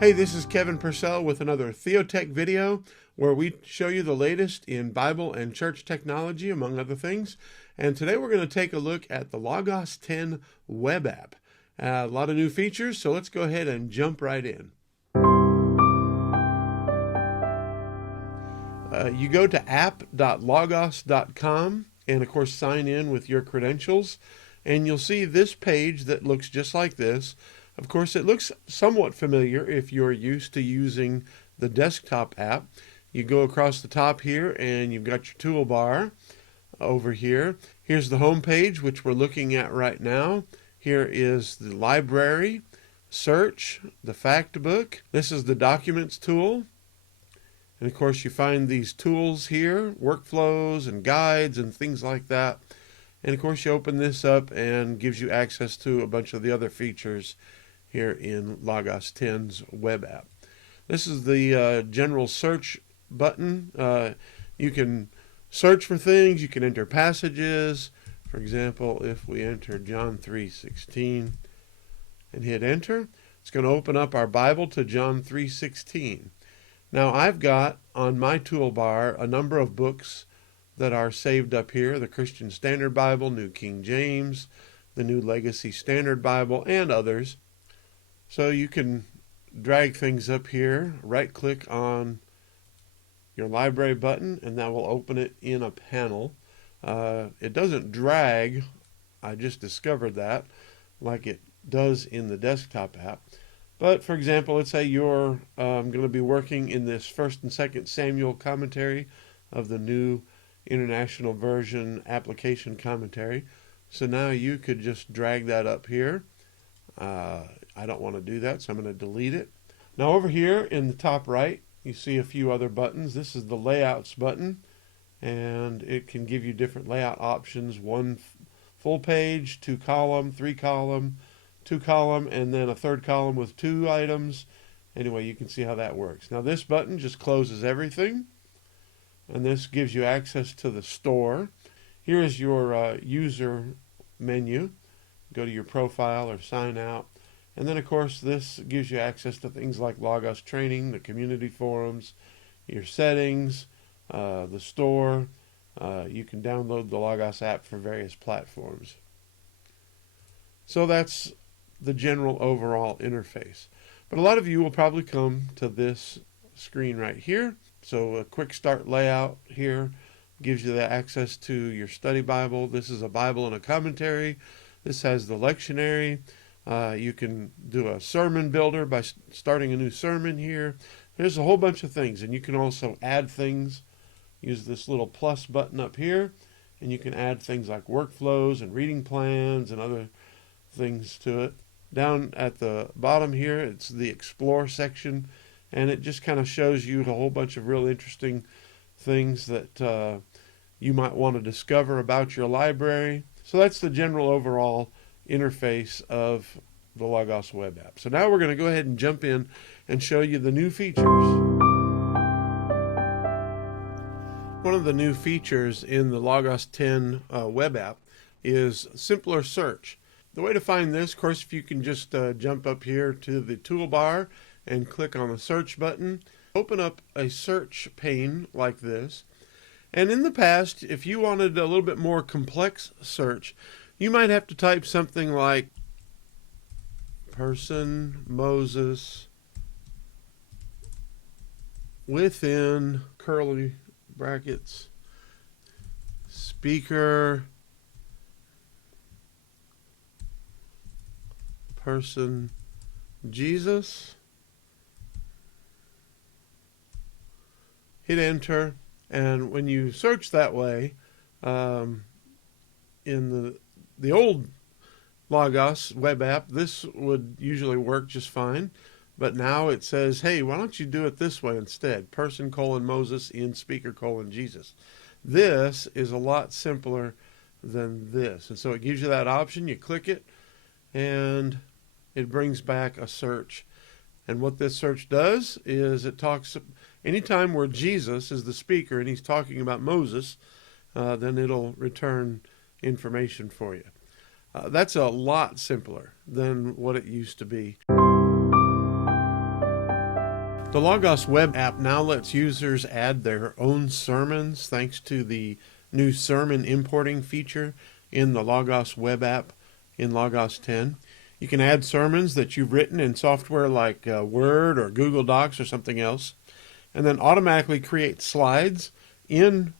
Hey, this is Kevin Purcell with another Theotech video where we show you the latest in Bible and church technology, among other things. And today we're going to take a look at the Logos 10 web app. A lot of new features, so let's go ahead and jump right in. You go to app.logos.com and, of course, sign in with your credentials. And you'll see this page that looks just like this. Of course, it looks somewhat familiar if you're used to using the desktop app. You go across the top here and you've got your toolbar over here. Here's the home page, which we're looking at right now. Here is the library, search, the fact book. This is the documents tool. And of course, you find these tools here, workflows and guides and things like that. And of course, you open this up and gives you access to a bunch of the other features here in Logos 10's web app. This is the general search button. You can search for things, you can enter passages. For example, if we enter John 3:16 and hit enter, it's going to open up our Bible to John 3:16. Now I've got on my toolbar a number of books that are saved up here: the Christian Standard Bible, New King James, the New Legacy Standard Bible, and others. So you can drag things up here, right click on your library button, and that will open it in a panel. It doesn't drag, I just discovered that, like it does in the desktop app. But for example, let's say you're going to be working in this 1st and 2nd Samuel commentary of the New International Version application commentary. So now you could just drag that up here. I don't want to do that, so I'm going to delete it. Now over here in the top right, you see a few other buttons. This is the layouts button, and it can give you different layout options: one full page, 2 column, 3 column, 2 column, and then a 3rd column with 2 items. Anyway, you can see how that works. Now this button just closes everything, and this gives you access to the store. Here is your user menu. Go to your profile or sign out. And then, of course, this gives you access to things like Logos Training, the community forums, your settings, the store. You can download the Logos app for various platforms. So that's the general overall interface. But a lot of you will probably come to this screen right here. So a quick start layout here gives you the access to your study Bible. This is a Bible and a commentary. This has the lectionary. You can do a sermon builder by starting a new sermon here. There's a whole bunch of things, and you can also add things. Use this little plus button up here, and you can add things like workflows and reading plans and other things to it. Down at the bottom here, it's the Explore section, and it just kind of shows you a whole bunch of real interesting things that you might want to discover about your library. So that's the general overall interface of the Logos web app. So now we're going to go ahead and jump in and show you the new features. One of the new features in the Logos 10 web app is simpler search. The way to find this, of course, if you can just jump up here to the toolbar and click on the search button, open up a search pane like this. And in the past, if you wanted a little bit more complex search, you might have to type something like person Moses within curly brackets speaker person Jesus. Hit enter, and when you search that way, in the old Logos web app, this would usually work just fine. But now it says, hey, why don't you do it this way instead? Person Moses in speaker Jesus. This is a lot simpler than this. And so it gives you that option. You click it, and it brings back a search. And what this search does is it talks, anytime where Jesus is the speaker and he's talking about Moses, then it'll return information for you. That's a lot simpler than what it used to be. The Logos web app now lets users add their own sermons thanks to the new sermon importing feature in the Logos web app in Logos 10. You can add sermons that you've written in software like Word or Google Docs or something else, and then automatically create slides in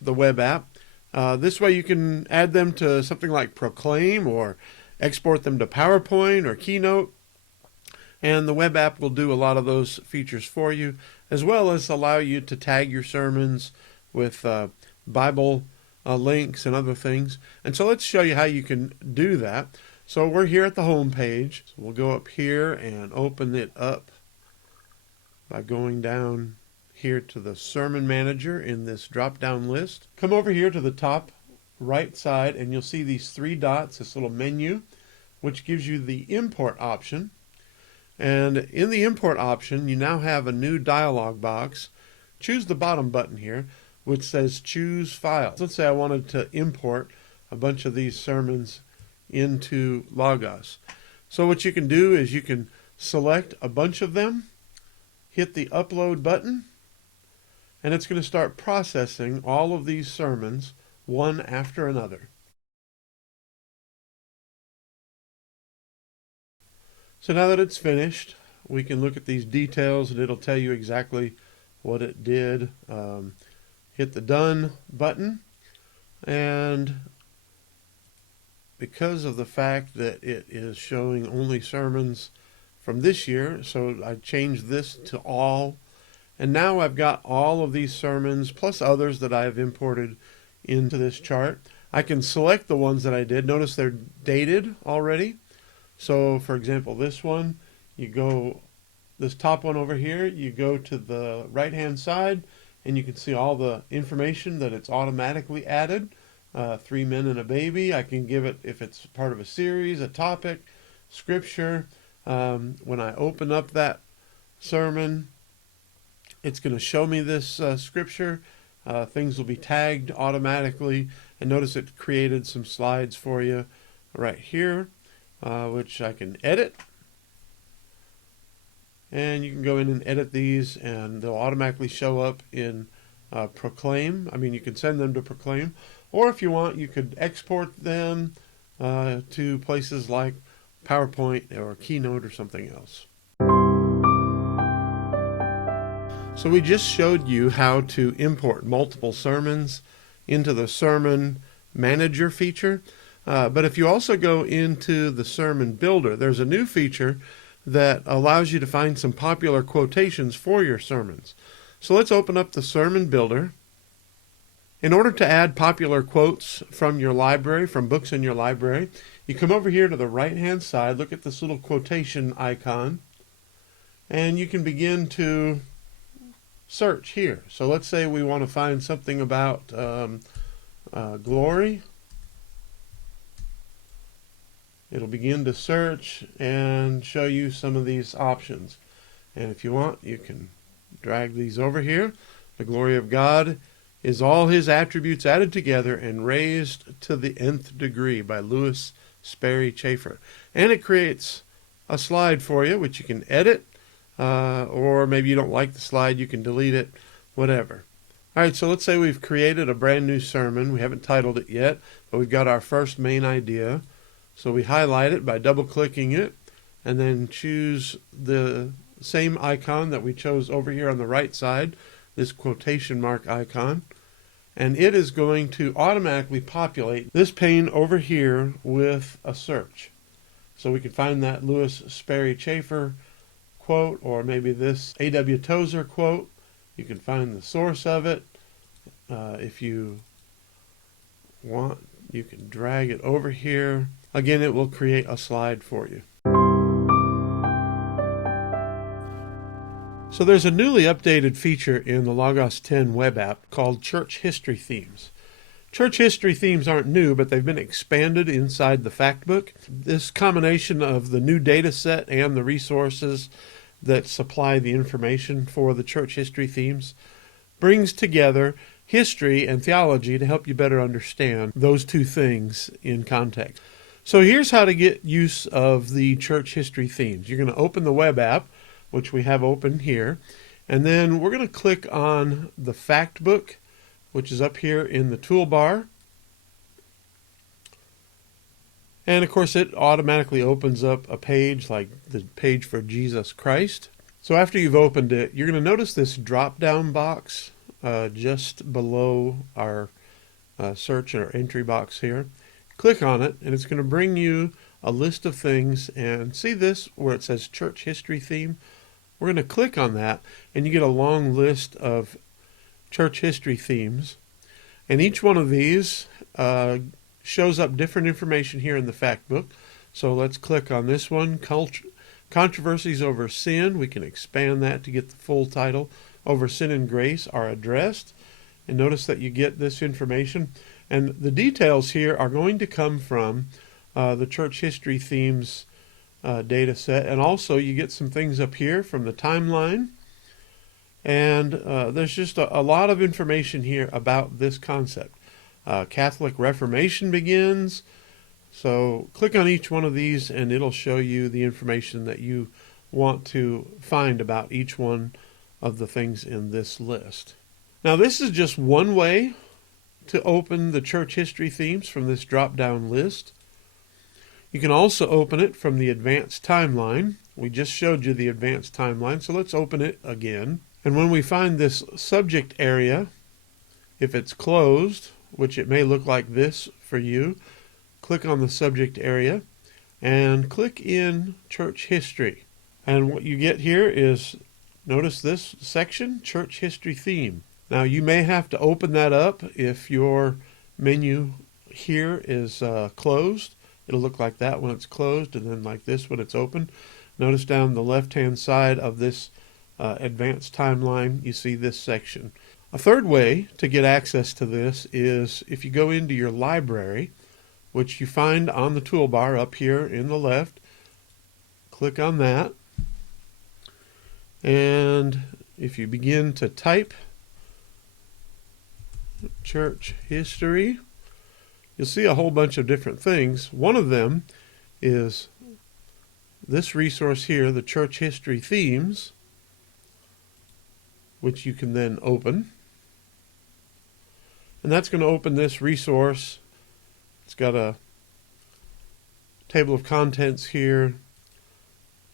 the web app. This way you can add them to something like Proclaim or export them to PowerPoint or Keynote. And the web app will do a lot of those features for you, as well as allow you to tag your sermons with Bible links and other things. And so let's show you how you can do that. So we're here at the home page. So we'll go up here and open it up by going down here to the Sermon Manager in this drop-down list. Come over here to the top right side and you'll see these three dots, this little menu, which gives you the import option. And in the import option, you now have a new dialog box. Choose the bottom button here, which says Choose Files. Let's say I wanted to import a bunch of these sermons into Logos. So what you can do is you can select a bunch of them, hit the Upload button, and it's going to start processing all of these sermons one after another. So now that it's finished, we can look at these details and it'll tell you exactly what it did. Hit the Done button, and because of the fact that it is showing only sermons from this year, so I changed this to all, and now I've got all of these sermons plus others that I've imported into this chart. I can select the ones that I did. Notice they're dated already. So for example, this one, this top one over here, you go to the right hand side and you can see all the information that it's automatically added. 3 men and a baby. I can give it, if it's part of a series, a topic, scripture. When I open up that sermon, it's going to show me this scripture. Things will be tagged automatically. And notice it created some slides for you right here, which I can edit. And you can go in and edit these and they'll automatically show up in Proclaim. I mean, you can send them to Proclaim. Or if you want, you could export them to places like PowerPoint or Keynote or something else. So we just showed you how to import multiple sermons into the Sermon Manager feature. But if you also go into the Sermon Builder, there's a new feature that allows you to find some popular quotations for your sermons. So let's open up the Sermon Builder. In order to add popular quotes from your library, from books in your library, you come over here to the right-hand side, look at this little quotation icon, and you can begin to search here. So let's say we want to find something about glory. It'll begin to search and show you some of these options. And if you want, you can drag these over here. The glory of God is all his attributes added together and raised to the nth degree by Lewis Sperry Chafer. And it creates a slide for you, which you can edit, or maybe you don't like the slide, you can delete it, whatever. All right, so let's say we've created a brand new sermon. We haven't titled it yet, but we've got our first main idea. So we highlight it by double-clicking it, and then choose the same icon that we chose over here on the right side, this quotation mark icon, and it is going to automatically populate this pane over here with a search. So we can find that Lewis Sperry Chafer quote, or maybe this A.W. Tozer quote. You can find the source of it. If you want, you can drag it over here. Again, it will create a slide for you. So there's a newly updated feature in the Logos 10 web app called Church History Themes. Church history themes aren't new, but they've been expanded inside the Factbook. This combination of the new data set and the resources that supply the information for the church history themes brings together history and theology to help you better understand those two things in context. So here's how to get use of the church history themes. You're going to open the web app, which we have open here. And then we're going to click on the fact book, which is up here in the toolbar. And of course it automatically opens up a page like the page for Jesus Christ. So after you've opened it, you're going to notice this drop-down box just below our search or entry box here. Click on it and it's going to bring you a list of things, and see this where it says church history theme? We're going to click on that and you get a long list of church history themes, and each one of these shows up different information here in the fact book. So let's click on this one, Controversies over Sin. We can expand that to get the full title. Over Sin and Grace are addressed, and notice that you get this information, and the details here are going to come from the church history themes data set, and also you get some things up here from the timeline, and there's just a lot of information here about this concept. Catholic Reformation begins. So click on each one of these and it'll show you the information that you want to find about each one of the things in this list. Now this is just one way to open the church history themes from this drop-down list. You can also open it from the advanced timeline. We just showed you the advanced timeline, so let's open it again. And when we find this subject area, if it's closed, which it may look like this for you, click on the subject area and click in church history. And what you get here is, notice this section, church history theme. Now you may have to open that up if your menu here is closed. It'll look like that when it's closed, and then like this when it's open. Notice down the left-hand side of this advanced timeline, you see this section. A third way to get access to this is if you go into your library, which you find on the toolbar up here in the left. Click on that, and if you begin to type church history, you'll see a whole bunch of different things. One of them is this resource here, the church history themes, which you can then open. And that's going to open this resource. It's got a table of contents here,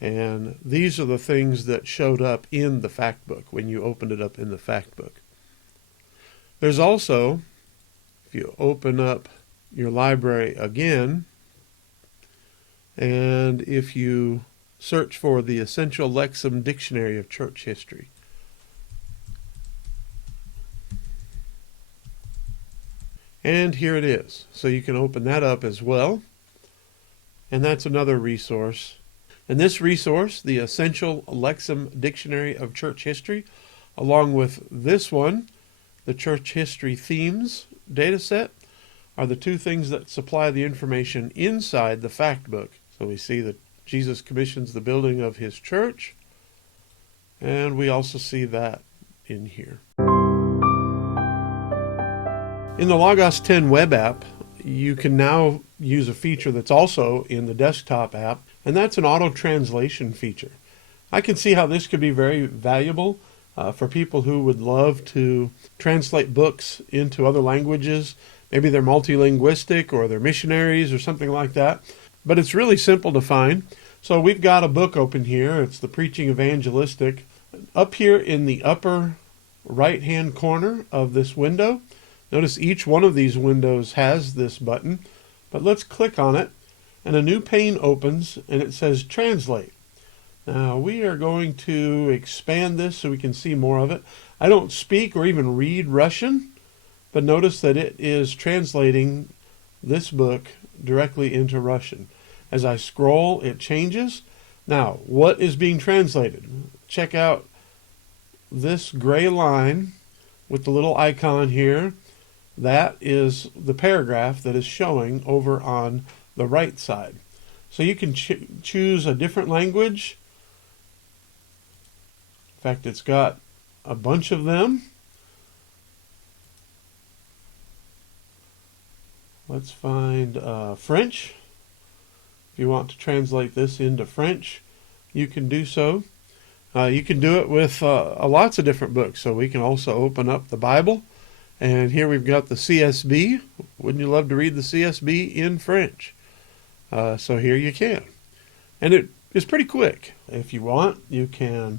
and these are the things that showed up in the fact book when you opened it up in the fact book. There's also, if you open up your library again, and if you search for the Essential Lexham Dictionary of Church History, and here it is. So you can open that up as well. And that's another resource. And this resource, the Essential Lexham Dictionary of Church History, along with this one, the Church History Themes data set, are the two things that supply the information inside the fact book. So we see that Jesus commissions the building of his church, and we also see that in here. In the Logos 10 web app, you can now use a feature that's also in the desktop app, and that's an auto translation feature. I can see how this could be very valuable for people who would love to translate books into other languages. Maybe they're multilinguistic or they're missionaries or something like that. But it's really simple to find. So we've got a book open here. It's the Preaching Evangelistic. Up here in the upper right-hand corner of this window, notice each one of these windows has this button, but let's click on it, and a new pane opens, and it says Translate. Now, we are going to expand this so we can see more of it. I don't speak or even read Russian, but notice that it is translating this book directly into Russian. As I scroll, it changes. Now, what is being translated? Check out this gray line with the little icon here. That is the paragraph that is showing over on the right side. So you can choose a different language. In fact, it's got a bunch of them. Let's find French. If you want to translate this into French, you can do so. You can do it with lots of different books. So we can also open up the Bible. And here we've got the CSB. Wouldn't you love to read the CSB in French? So here you can. And it is pretty quick. If you want, you can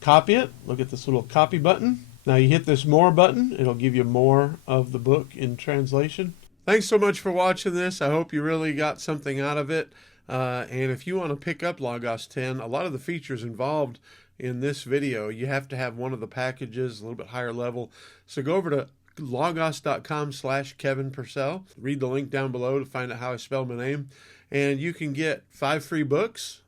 copy it. Look at this little copy button. Now you hit this more button. It'll give you more of the book in translation. Thanks so much for watching this. I hope you really got something out of it. And if you want to pick up Logos 10, a lot of the features involved in this video, you have to have one of the packages a little bit higher level. So go over to logos.com/Kevin Purcell. Read the link down below to find out how I spell my name. And you can get 5 free books,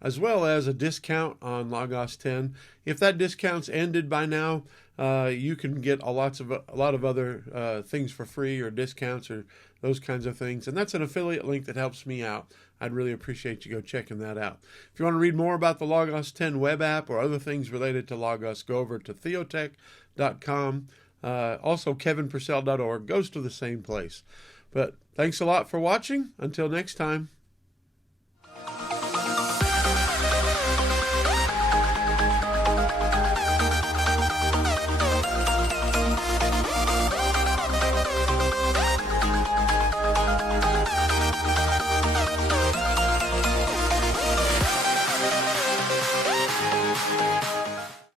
as well as a discount on Logos 10. If that discount's ended by now, you can get a lot of other things for free, or discounts, or those kinds of things. And that's an affiliate link that helps me out. I'd really appreciate you go checking that out. If you want to read more about the Logos 10 web app or other things related to Logos, go over to theotech.com. Also, kevinpurcell.org goes to the same place. But thanks a lot for watching. Until next time.